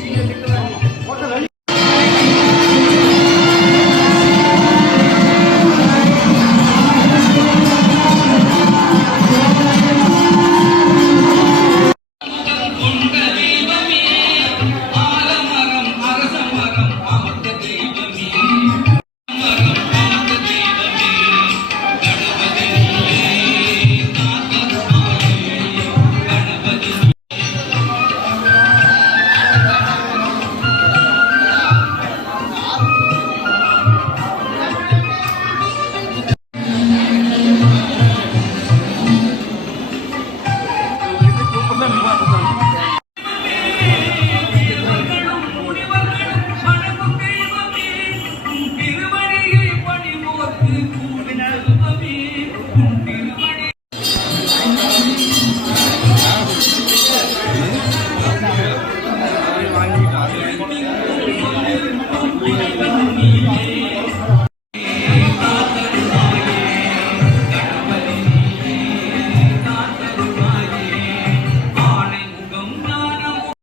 Thank you. trabalho de casa.